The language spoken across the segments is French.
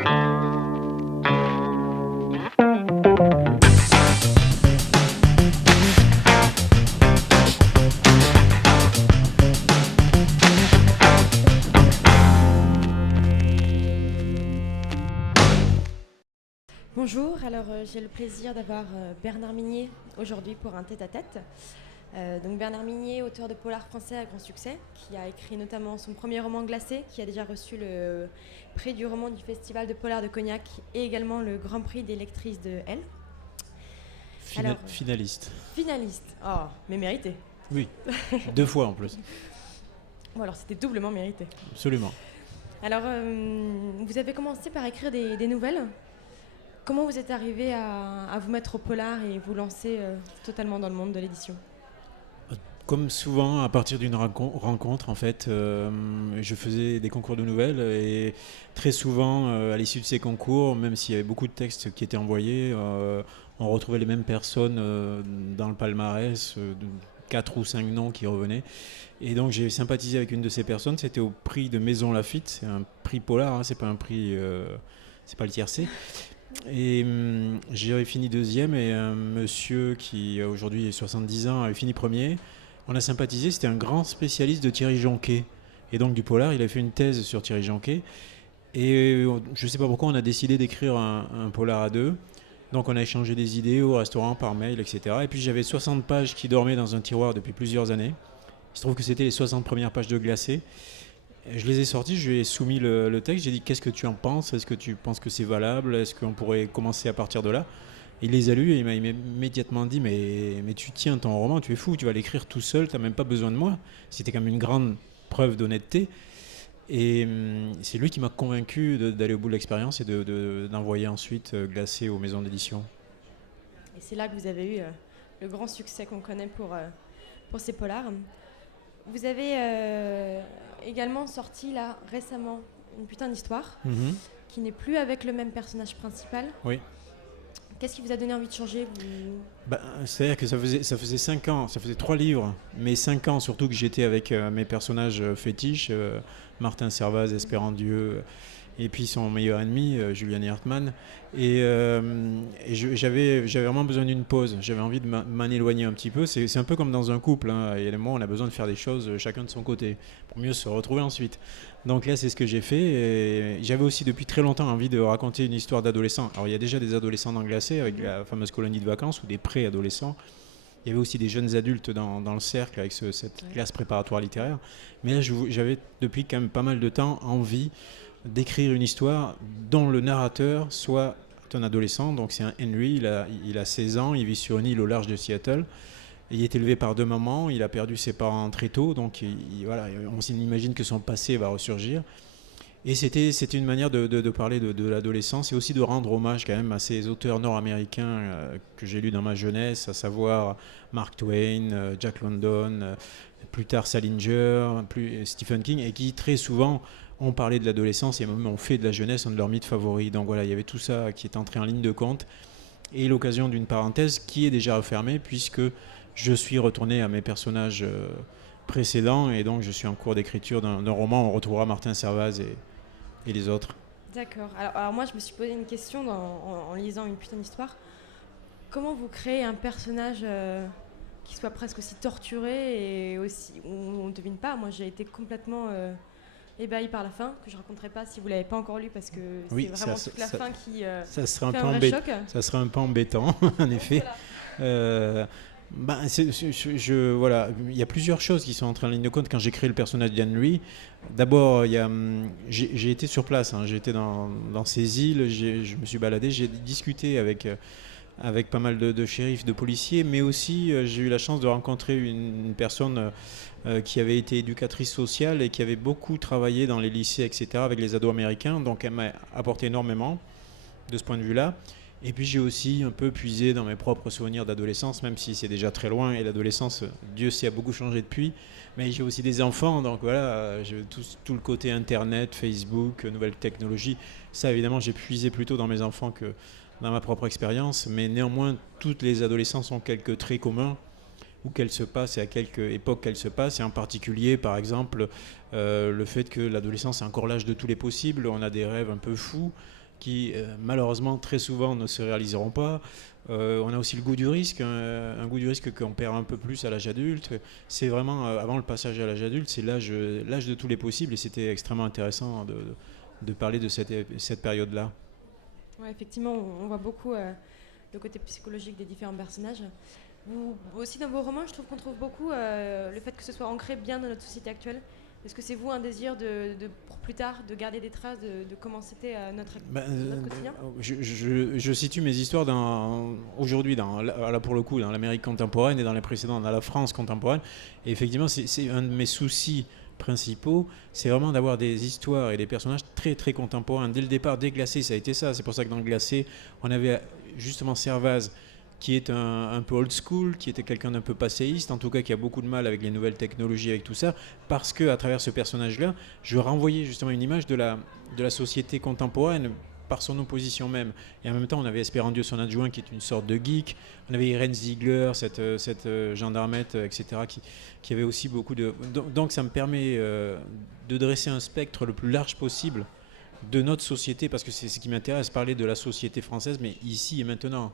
Bonjour, alors j'ai le plaisir d'avoir Bernard Minier aujourd'hui pour un tête-à-tête. Donc Bernard Minier, auteur de polar français à grand succès, qui a écrit notamment son premier roman Glacé, qui a déjà reçu le prix du roman du Festival de Polar de Cognac et également le Grand Prix des lectrices de L. Finaliste. Finaliste, oh, mais mérité. Oui, 2 fois en plus. Bon alors c'était doublement mérité. Absolument. Alors vous avez commencé par écrire des nouvelles. Comment vous êtes arrivé à vous mettre au polar et vous lancer totalement dans le monde de l'édition ? Comme souvent, à partir d'une rencontre, en fait, je faisais des concours de nouvelles et très souvent, à l'issue de ces concours, même s'il y avait beaucoup de textes qui étaient envoyés, on retrouvait les mêmes personnes dans le palmarès, 4 ou 5 noms qui revenaient. Et donc j'ai sympathisé avec une de ces personnes, c'était au prix de Maison Lafitte, c'est un prix polar, hein, c'est pas un prix, c'est pas le tiercé. Et j'ai fini deuxième et un monsieur qui aujourd'hui a 70 ans avait fini premier. On a sympathisé, c'était un grand spécialiste de Thierry Jonquet. Et donc du polar, il a fait une thèse sur Thierry Jonquet. Et je ne sais pas pourquoi on a décidé d'écrire un polar à deux. Donc on a échangé des idées au restaurant, par mail, etc. Et puis j'avais 60 pages qui dormaient dans un tiroir depuis plusieurs années. Il se trouve que c'était les 60 premières pages de Glacé. Je les ai sortis, je lui ai soumis le texte, j'ai dit qu'est-ce que tu en penses, est-ce que tu penses que c'est valable, est-ce qu'on pourrait commencer à partir de là. Il les a lus et il m'a immédiatement dit mais tu tiens ton roman, tu es fou, tu vas l'écrire tout seul, tu n'as même pas besoin de moi. C'était quand même une grande preuve d'honnêteté. Et c'est lui qui m'a convaincu d'aller au bout de l'expérience et d'envoyer ensuite Glacé aux maisons d'édition. Et c'est là que vous avez eu le grand succès qu'on connaît pour ces polars. Vous avez également sorti là récemment Une putain d'histoire, qui n'est plus avec le même personnage principal. Oui. Qu'est-ce qui vous a donné envie de changer C'est-à-dire que ça faisait 5 ans, ça faisait 3 livres, mais 5 ans surtout que j'étais avec mes personnages fétiches, Martin Servaz, Espérant Dieu, et puis son meilleur ennemi, Julian Hertmann. Et j'avais vraiment besoin d'une pause, j'avais envie de m'en éloigner un petit peu. C'est un peu comme dans un couple, hein. Et moi, on a besoin de faire des choses chacun de son côté, pour mieux se retrouver ensuite. Donc là, c'est ce que j'ai fait. Et j'avais aussi depuis très longtemps envie de raconter une histoire d'adolescents. Alors il y a déjà des adolescents dans Glacé, avec la fameuse colonie de vacances, ou des pré-adolescents. Il y avait aussi des jeunes adultes dans le cercle, avec cette classe préparatoire littéraire. Mais là, j'avais depuis quand même pas mal de temps envie d'écrire une histoire dont le narrateur soit un adolescent. Donc c'est un Henry, il a 16 ans, il vit sur une île au large de Seattle. Il est élevé par 2 mamans, il a perdu ses parents très tôt, donc voilà, on s'imagine que son passé va ressurgir. Et c'était une manière de parler de l'adolescence et aussi de rendre hommage quand même à ces auteurs nord-américains que j'ai lus dans ma jeunesse, à savoir Mark Twain, Jack London, plus tard Salinger, Stephen King, et qui très souvent ont parlé de l'adolescence et même ont fait de la jeunesse un de leurs mythes favoris. Donc voilà, il y avait tout ça qui est entré en ligne de compte. Et l'occasion d'une parenthèse qui est déjà refermée puisque je suis retourné à mes personnages précédents et donc je suis en cours d'écriture d'un roman. On retrouvera Martin Servaz et les autres. D'accord. Alors moi, je me suis posé une question en lisant Une putain d'histoire. Comment vous créez un personnage qui soit presque aussi torturé et aussi où on ne devine pas. Moi, j'ai été complètement ébahi par la fin, que je ne raconterai pas si vous ne l'avez pas encore lu, parce que c'est vraiment toute la fin qui ça serait fait un vrai choc. Ça serait un peu embêtant, en effet. Voilà. Voilà, il y a plusieurs choses qui sont entrées en ligne de compte quand j'ai créé le personnage d'Henry. D'abord, j'ai été sur place, hein, j'ai été dans ces îles, je me suis baladé, j'ai discuté avec pas mal de shérifs, de policiers, mais aussi j'ai eu la chance de rencontrer une personne qui avait été éducatrice sociale et qui avait beaucoup travaillé dans les lycées, etc., avec les ados américains, donc elle m'a apporté énormément de ce point de vue-là. Et puis j'ai aussi un peu puisé dans mes propres souvenirs d'adolescence, même si c'est déjà très loin, et l'adolescence, Dieu sait, a beaucoup changé depuis. Mais j'ai aussi des enfants, donc voilà, j'ai tout le côté Internet, Facebook, nouvelles technologies. Ça, évidemment, j'ai puisé plutôt dans mes enfants que dans ma propre expérience. Mais néanmoins, toutes les adolescences ont quelques traits communs, où qu'elles se passent et à quelque époque qu'elles se passent. Et en particulier, par exemple, le fait que l'adolescence est encore l'âge de tous les possibles. On a des rêves un peu fous. qui malheureusement très souvent ne se réaliseront pas. On a aussi le goût du risque, un goût du risque qu'on perd un peu plus à l'âge adulte. C'est vraiment, avant le passage à l'âge adulte, c'est l'âge de tous les possibles, et c'était extrêmement intéressant de parler de cette période-là. Ouais, effectivement, on voit beaucoup le côté psychologique des différents personnages. Vous, aussi dans vos romans, je trouve qu'on trouve beaucoup le fait que ce soit ancré bien dans notre société actuelle. Est-ce que c'est vous un désir pour plus tard de garder des traces de comment c'était notre quotidien? Je situe mes histoires aujourd'hui, là pour le coup, dans l'Amérique contemporaine et dans les précédentes, dans la France contemporaine. Et effectivement, c'est un de mes soucis principaux, c'est vraiment d'avoir des histoires et des personnages très très contemporains. Dès le départ, dès Glacé, ça a été ça. C'est pour ça que dans Glacé, on avait justement Servaz, qui est un peu old school, qui était quelqu'un d'un peu passéiste, en tout cas qui a beaucoup de mal avec les nouvelles technologies, avec tout ça, parce que à travers ce personnage-là, je renvoyais justement une image de la société contemporaine par son opposition même. Et en même temps, on avait Espérandieu, son adjoint, qui est une sorte de geek. On avait Irène Ziegler, cette gendarmette, etc., qui avait aussi beaucoup de... Donc ça me permet de dresser un spectre le plus large possible de notre société, parce que c'est ce qui m'intéresse, parler de la société française, mais ici et maintenant.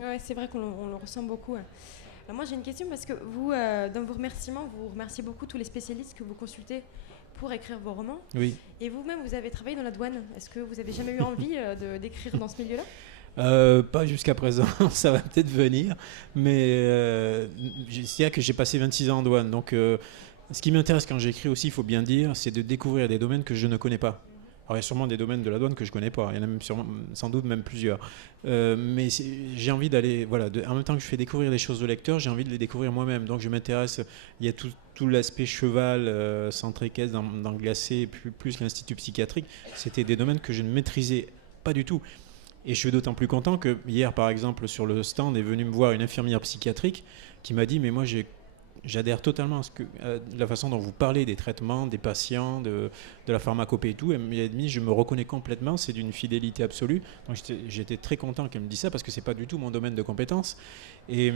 Ouais, c'est vrai qu'on le ressent beaucoup. Alors moi j'ai une question parce que vous, dans vos remerciements, vous remerciez beaucoup tous les spécialistes que vous consultez pour écrire vos romans. Oui. Et vous-même, vous avez travaillé dans la douane. Est-ce que vous avez jamais eu envie d'écrire dans ce milieu-là? Pas jusqu'à présent, ça va peut-être venir, mais c'est-à-dire que j'ai passé 26 ans en douane, donc ce qui m'intéresse quand j'écris aussi, il faut bien dire, c'est de découvrir des domaines que je ne connais pas. Alors il y a sûrement des domaines de la douane que je ne connais pas, il y en a même sans doute même plusieurs. Mais j'ai envie d'aller, voilà, en même temps que je fais découvrir des choses aux lecteurs, j'ai envie de les découvrir moi-même. Donc je m'intéresse, il y a tout l'aspect cheval, centre équestre dans Glacé, plus l'institut psychiatrique. C'était des domaines que je ne maîtrisais pas du tout. Et je suis d'autant plus content que hier, par exemple, sur le stand, est venue me voir une infirmière psychiatrique qui m'a dit « Mais moi, j'adhère totalement à la façon dont vous parlez des traitements, des patients, de la pharmacopée et tout. » Elle m'a dit « Je me reconnais complètement, c'est d'une fidélité absolue. » Donc j'étais très content qu'elle me dise ça parce que c'est pas du tout mon domaine de compétence. Et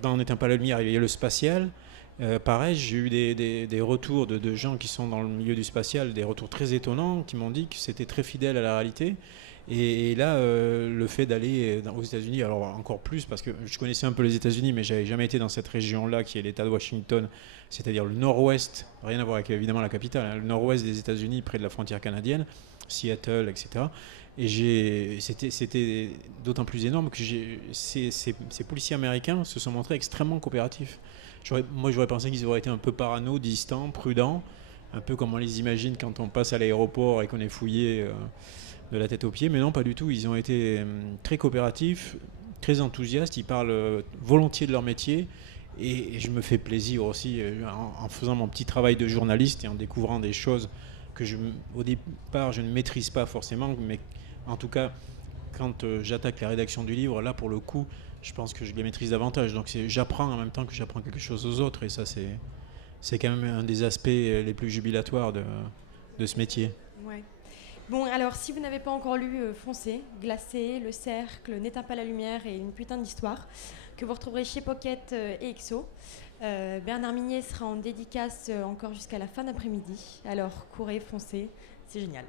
dans N'éteins pas la lumière, il y a le spatial. Pareil, j'ai eu des retours de gens qui sont dans le milieu du spatial, des retours très étonnants, qui m'ont dit que c'était très fidèle à la réalité. Et là, le fait d'aller aux États-Unis, alors encore plus, parce que je connaissais un peu les États-Unis, mais j'avais jamais été dans cette région-là, qui est l'État de Washington, c'est-à-dire le nord-ouest, rien à voir avec évidemment la capitale, hein, le nord-ouest des États-Unis, près de la frontière canadienne, Seattle, etc. Et c'était d'autant plus énorme que ces policiers américains se sont montrés extrêmement coopératifs. Moi, j'aurais pensé qu'ils auraient été un peu parano, distants, prudents, un peu comme on les imagine quand on passe à l'aéroport et qu'on est fouillé de la tête aux pieds, mais non, pas du tout. Ils ont été très coopératifs, très enthousiastes, ils parlent volontiers de leur métier, et je me fais plaisir aussi en faisant mon petit travail de journaliste et en découvrant des choses que au départ je ne maîtrise pas forcément, mais en tout cas quand j'attaque la rédaction du livre, là pour le coup je pense que je les maîtrise davantage, donc j'apprends en même temps que j'apprends quelque chose aux autres, et ça c'est quand même un des aspects les plus jubilatoires de ce métier. Ouais. Bon, alors si vous n'avez pas encore lu, foncez, Glacé, Le Cercle, N'éteins pas la lumière et Une putain d'histoire, que vous retrouverez chez Pocket et XO. Bernard Minier sera en dédicace encore jusqu'à la fin d'après-midi, alors courez, foncez, c'est génial.